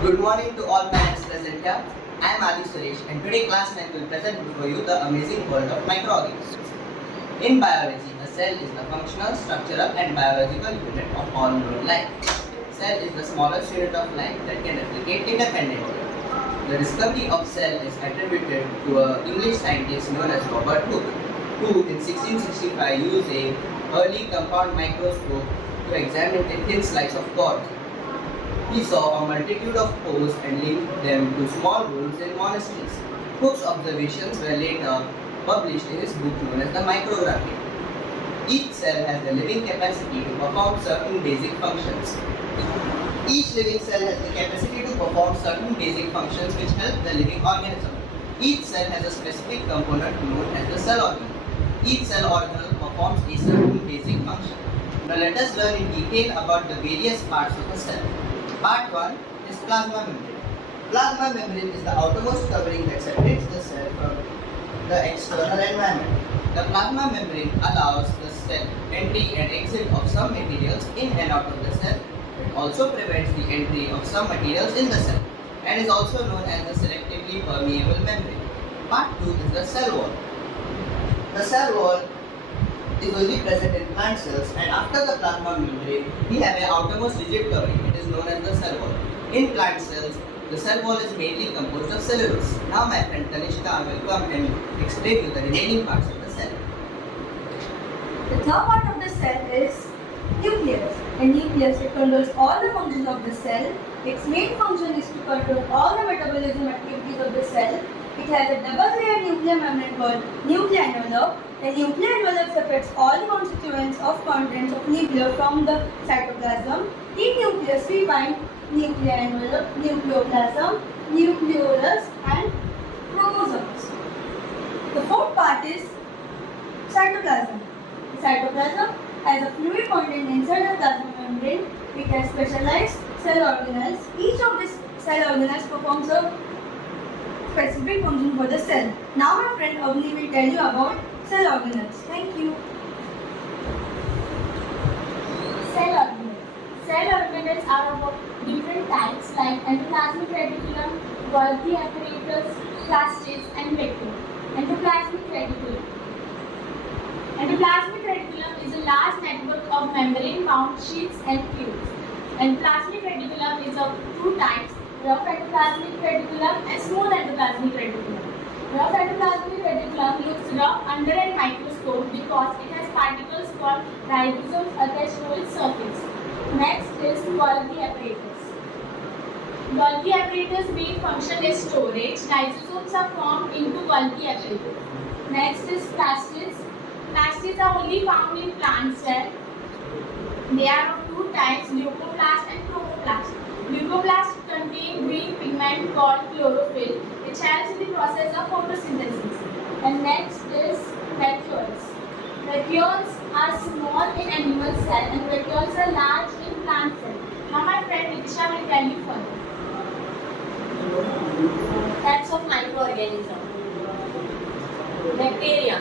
Good morning to all parents present here. I am Adi Suresh and today class 9 will present before you the amazing world of microorganisms. In biology, a cell is the functional, structural and biological unit of all known life. Cell is the smallest unit of life that can replicate independently. The discovery of cell is attributed to an English scientist known as Robert Hooke, who in 1665 used a early compound microscope to examine a thin slice of cork. He saw a multitude of pores and linked them to small rooms in monasteries. Hooke's observations were later published in his book known as the Microorganisms. Each cell has the living capacity to perform certain basic functions. Each living cell has the capacity to perform certain basic functions which help the living organism. Each cell has a specific component known as the cell organelle. Each cell organelle performs a certain basic function. Now let us learn in detail about the various parts of a cell. Part 1 is plasma membrane. Plasma membrane is the outermost covering that separates the cell from the external environment. The plasma membrane allows the cell entry and exit of some materials in and out of the cell. It also prevents the entry of some materials in the cell and is also known as the selectively permeable membrane. Part 2 is the cell wall. The cell wall is only present in plant cells, and after the plasma membrane, we have an outermost rigid covering. It is known as the cell wall. In plant cells, the cell wall is mainly composed of cellulose. Now my friend Tanishka will come and explain you the remaining parts of the cell. The third part of the cell is nucleus. In nucleus, it controls all the functions of the cell. Its main function is to control all the metabolism activities of the cell. It has a double-layered nuclear membrane called nuclear envelope. The nuclear envelope separates all the constituents of contents of nucleus from the cytoplasm. In nucleus, we find nuclear envelope, nucleoplasm, nucleolus, and chromosomes. The fourth part is cytoplasm. The cytoplasm has a fluid content inside the plasma membrane. It has specialized cell organelles. Each of these cell organelles performs a specific function for the cell. Now my friend Avni will tell you about cell organelles. Thank you. Cell organelles. Cell organelles are of different types like endoplasmic reticulum, Golgi apparatus, plastids, and vacuole. Endoplasmic reticulum. Endoplasmic reticulum is a large network of membrane-bound sheets and tubes. Endoplasmic reticulum is of two types: rough endoplasmic reticulum and smooth endoplasmic reticulum. Rough endoplasmic reticulum looks rough under a microscope because it has particles called ribosomes attached to its surface. Next is Golgi apparatus. Golgi apparatus' main function is storage. Lysosomes are formed into Golgi apparatus. Next is plastids. Plastids are only found in plant cells. They are of two types: leucoplast and chromoplast. Leucoplasts contain green pigment called chlorophyll, which helps in the process of photosynthesis. And next is vacuoles. Vacuoles are small in animal cells and vacuoles are large in plant cells. Now my friend Nitisha will tell you further. Types of microorganisms. Bacteria.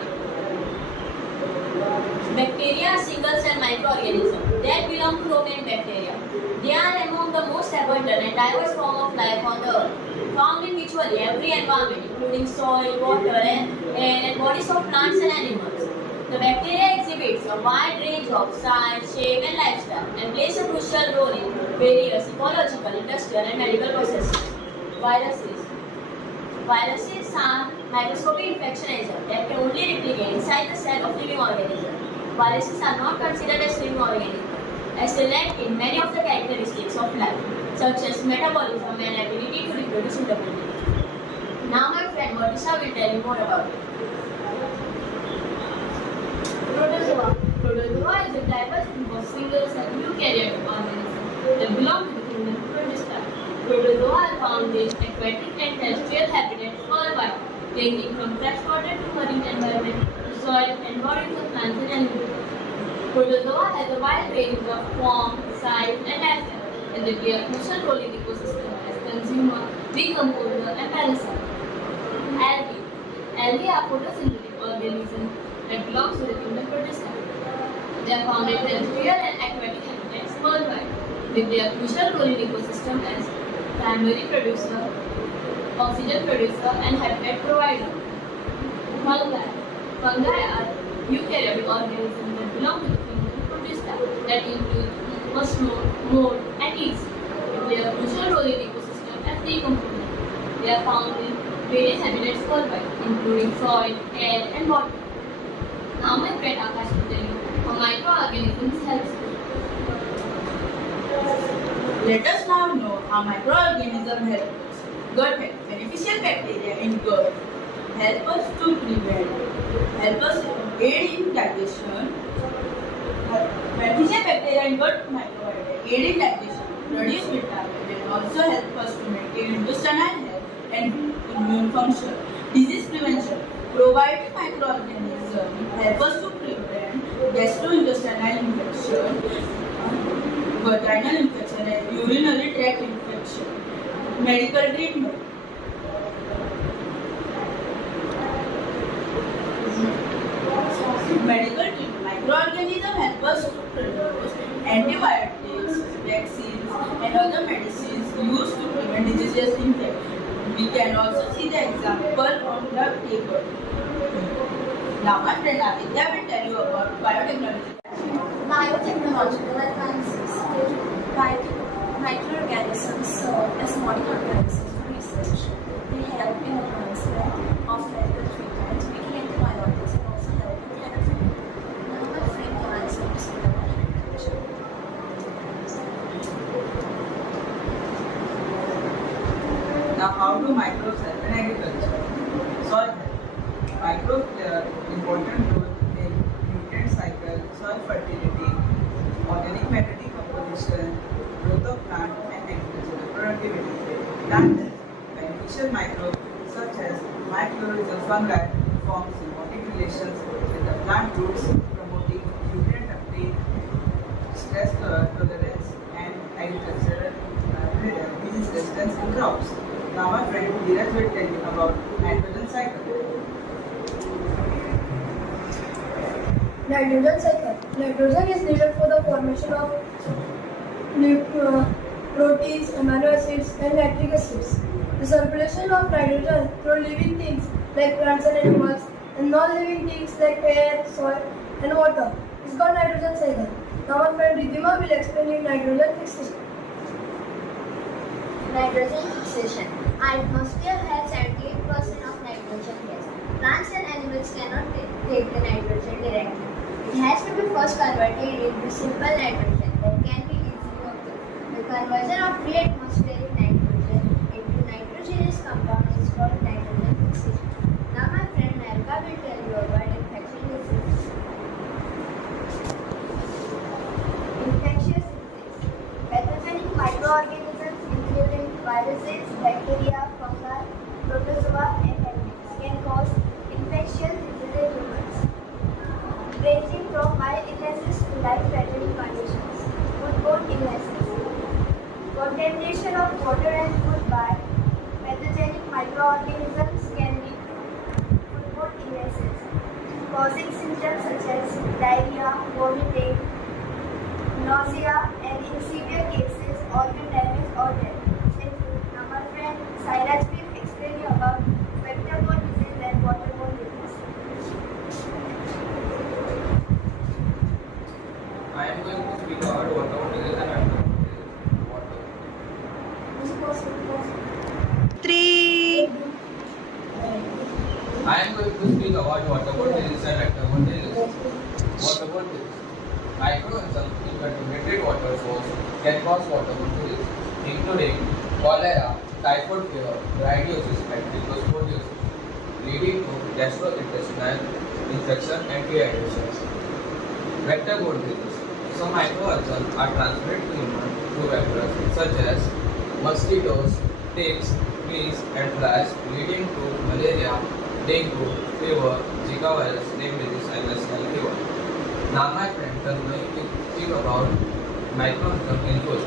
Bacteria are single-cell microorganisms that belong to domain bacteria. They are among the most abundant and diverse forms of life on the earth, found in virtually every environment, including soil, water, air, and bodies of plants and animals. The bacteria exhibits a wide range of size, shape, and lifestyle, and plays a crucial role in various ecological, industrial, and medical processes. Viruses. Viruses are microscopic infection agents that can only replicate inside the cell of living organisms. Viruses are not considered as living organisms, as they lack in many of the characteristics of life, such as metabolism and ability to reproduce independently. Now my friend Vatisha will tell you more about it. Protozoa. Protozoa is a diverse group of single-cell eukaryotic organisms that belong to the kingdom Protista. Protozoa are found in aquatic and terrestrial habitats worldwide, ranging from freshwater to marine environment, to soil and bodies of plants and animals. Protozoa has a wide range of form, size, and lifestyle, and they play a crucial role in the ecosystem as consumer, decomposer, and parasite. Algae. Algae are photosynthetic organisms that belong to the kingdom Protista. They are found in terrestrial and aquatic habitats worldwide. They play a crucial role in ecosystem as primary producer, oxygen producer, and habitat provider. Fungi. Fungi are eukaryotic organisms that belong to the kingdom Protista that include mushroom, mold, and yeast. They play a crucial role in ecosystem as decomponents. They are found in various habitats worldwide, including soil, air, and water. Now my friend Akash will tell you how microorganisms help us. Let us now know how microorganisms help us. Gut health. Beneficial bacteria in gut help us to help us aid in digestion. Beneficial bacteria in gut microbiota aid in digestion, produce vitamins, and also help us to maintain intestinal health and immune function. Disease prevention. Probiotic microorganisms help us to prevent gastrointestinal infection, vaginal infection, and urinary tract infection. Medical treatment. Medical treatment. Microorganisms help us to produce antibiotics, vaccines, and other medicines used to prevent diseases infection. We can also see the example on the table. Now my friend Aditya will tell you about biotechnology. Biotechnological advances. Microorganisms serve as modern organisms for research. They help in advancement of medical treatment, making antibiotics, and also help in therapy. Now my friend Johannes will explain about agriculture. Now, how do microbes help in agriculture? Soil health. Microbes play an important role in nutrient cycle, soil fertility, organic matter decomposition, growth of plant, and agricultural productivity. Plant health. Beneficial microbes such as microorganisms fungi form symbiotic relations with the plant roots, promoting nutrient uptake, stress tolerance, and agricultural disease resistance in crops. Now my friend Dheeraj will tell you about nitrogen cycle. Nitrogen cycle. Nitrogen is needed for the formation of proteins, amino acids, and nitric acids. The circulation of nitrogen through living things like plants and animals and non-living things like air, soil, and water is called nitrogen cycle. Now my friend Ridhima will explain you nitrogen fixation. Nitrogen fixation. Our atmosphere has 78% of nitrogen gas. Plants and animals cannot take the nitrogen directly. It has to be first converted into simple nitrogen that can be easily obtained. The conversion of free atmospheric nitrogen into nitrogenous compound is called nitrogen fixation. Now my friend Narka will tell you about infectious diseases. Infectious disease. Pathogenic microorganisms including viruses, bacteria, fungi, protozoa, and helminths can cause infectious diseases in humans, ranging from mild illnesses to life-threatening conditions. Foodborne illnesses. Contamination of water and food by pathogenic microorganisms can lead to foodborne illnesses, causing symptoms such as diarrhea, vomiting, nausea, and in severe cases, organ damage or death. Thank you. Now my friend Sairaj will explain you about vector-borne disease and waterborne disease. I am going to speak about waterborne disease and vector-borne disease. I am going to speak about waterborne disease and vector-borne disease. Waterborne disease. Microorganisms in contaminated water source can cause waterborne disease, including cholera, typhoid fever, bridiosis, and trichomonosis, leading to gastrointestinal infection and dehydration. Vector-borne disease. Some microorganisms are transmitted to humans through vectors such as mosquitoes, ticks, fleas, and flies, leading to malaria, dengue, fever, Zika virus, Lyme disease, and national fever. Now my friend Tanmay will speak about microorganisms in food.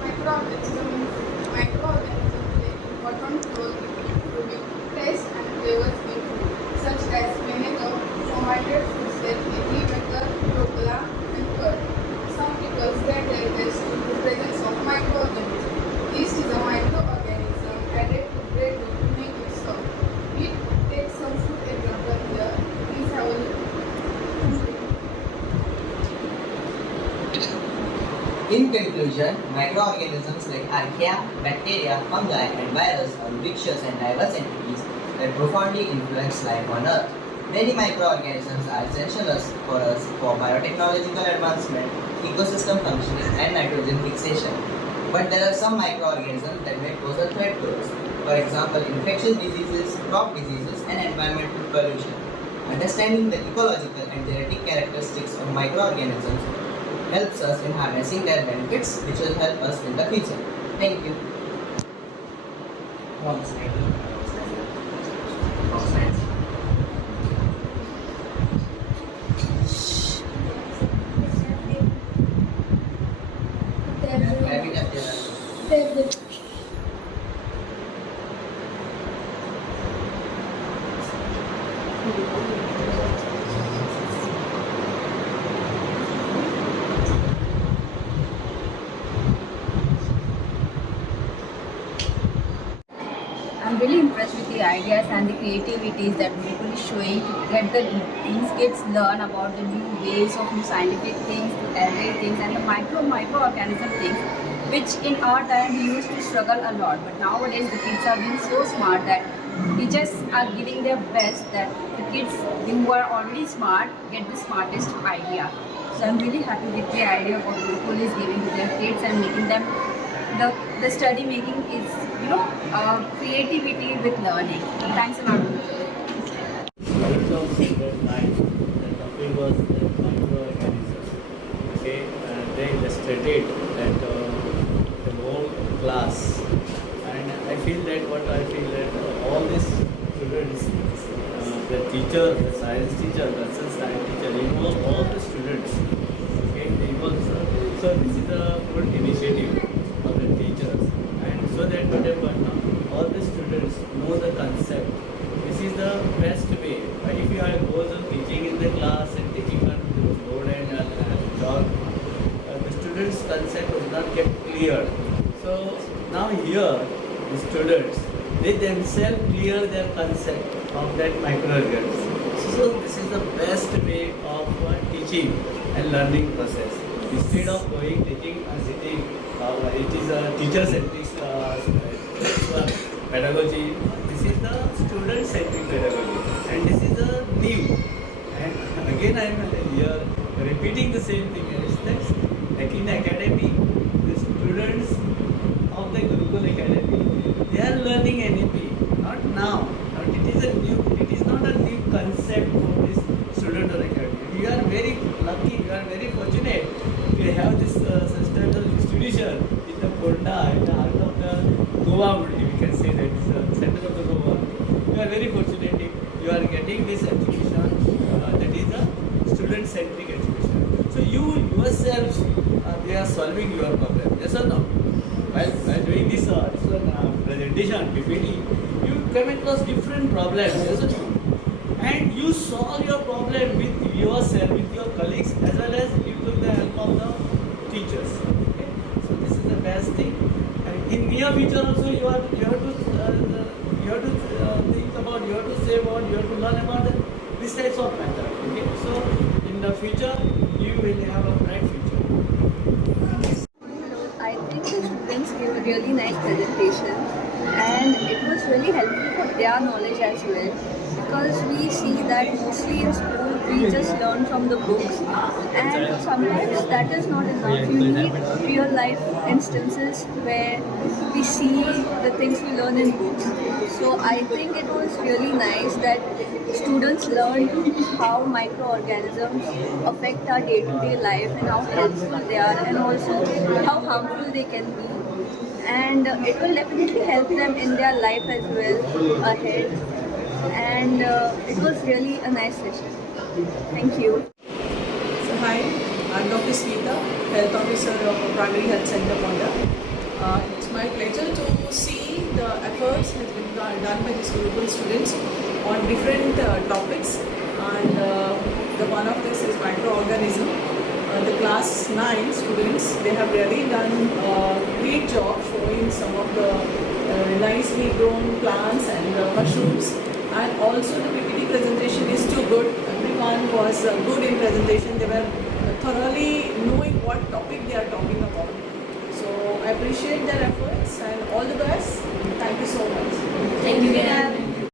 Microorganisms play important role in improving taste and flavors in food, such as vinegar, fermented foods like vinegar, rubella, and curd. Some pickles get their taste due to the presence of In conclusion, microorganisms like archaea, bacteria, fungi, and viruses are vicious and diverse entities that profoundly influence life on Earth. Many microorganisms are essential for us for biotechnological advancement, ecosystem functioning, and nitrogen fixation. But there are some microorganisms that may pose a threat to us. For example, infectious diseases, crop diseases, and environmental pollution. Understanding the ecological and genetic characteristics of microorganisms helps us in harnessing their benefits, which will help us in the future. Thank you. I'm really impressed with the ideas and the creativities that Gurukul is showing to get these kids learn about the new ways of new scientific things, the everyday things, and the microorganism things, which in our time we used to struggle a lot. But nowadays the kids are being so smart that teachers are giving their best that the kids who are already smart get the smartest idea. So I'm really happy with the idea what Gurukul is giving to their kids and making them the study making is, creativity with learning. Thanks a lot. That night, the topic was the microorganisms. Okay, and they illustrated that the whole class. And I feel that all these students, the teacher, the science teacher, the science teacher, involve all the students. Okay, they involve. So this is a good initiative of the teachers, and so that whatever all the students know the concept. This is the best way. If you are goes on teaching in the class and taking on the board and chalk, the students' concept does not get clear. So now here, the students, they themselves clear their concept of that microorganism. So this is the best way of teaching and learning process. Instead of going, taking and sitting, it is a teacher-centric pedagogy. This is the student-centric pedagogy, and this is the new. And again, I am here repeating the same thing. Like in academy, the students of the Gurukul Academy, they are learning NEP. Not now. It is not a new concept for this student or academy. We are very lucky. We are very fortunate to have this sustainable institution in the Ponda, in the heart of the Goa. We can say that it's the center of the Goa. We are very fortunate. You are getting this education that is a student-centric education. So you yourselves, they are solving your problem. Yes or no? While doing this presentation, PPT, you come across different problems. Yes or no? And you solve your problem with yourself, with your colleagues, as well as you took the help of the teachers. Okay? So this is the best thing. And in near future also, you have to think about, you have to say about, you have to learn about this types of method. Okay? So in the future, you will have a bright future. I think the students gave a really nice presentation, and it was really helpful for their knowledge as well, because we see that mostly in school we just learn from the books, and sometimes that is not enough. You need real life instances where we see the things we learn in books. So I think it was really nice that students learned how microorganisms affect our day-to-day life and how helpful they are, and also how harmful they can be. And it will definitely help them in their life as well ahead. And it was really a nice session. Thank you. So hi, I'm Dr. Raswita, Health Officer of Primary Health Center, Ponda. It's my pleasure to see the efforts that have been done by these Gurukul students on different topics, and the one of this is microorganism. The class 9 students, they have really done a great job showing some of the nicely grown plants and mushrooms, and also the PPT presentation is too good. Everyone was good in presentation. They were thoroughly knowing what topic they are talking about. So I appreciate their efforts and all the best. Thank you so much. Thank you, ma'am.